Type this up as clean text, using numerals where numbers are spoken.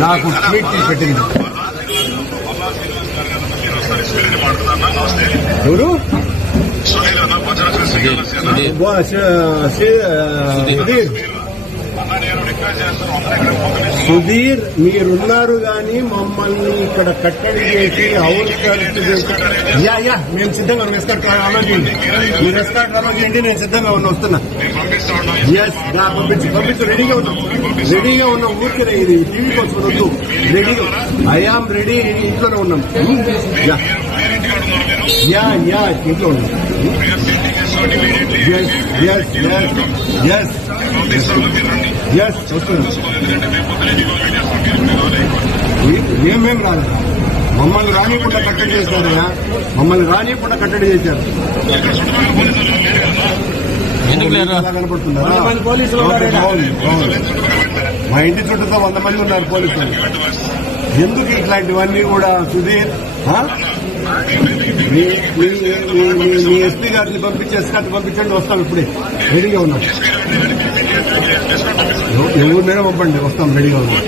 నాకు ట్వీట్ పెట్టింది. ఎవరు? సుధీర్, మీరున్నారు కానీ మమ్మల్ని ఇక్కడ కట్టడి చేసి అవసరం చేసి మేము సిద్ధంగా ఉన్నాం. ఎస్కార్ట్ అలౌ చేయండి, మీరు ఎస్కార్ట్ అలౌ చేయండి, నేను సిద్ధంగా వస్తున్నా. ఎస్, పంపించు. రెడీగా ఉన్నాం. ఊరికే ఇది టీవీకి వద్దు. రెడీగా, ఐఆమ్ రెడీ. ఇంట్లోనే ఉన్నాం. ఇంట్లో ఉన్నాం. మేమేం రాలేదు. మమ్మల్ని రానియకుండా కట్టడి చేశారయ్యా. కనపడుతుందా? మా ఇంటి చుట్టూతో 100 మంది ఉన్నారు పోలీసులు. ఎందుకు ఇట్లాంటివన్నీ కూడా? సుధీర్, మీ ఎస్పీ గారిని పంపించి ఎస్కార్ట్ పంపించండి, వస్తాం. ఇప్పుడే రెడీగా ఉన్నాం. ఎవరినైనా పంపండి, వస్తాం. రెడీగా ఉన్నాం.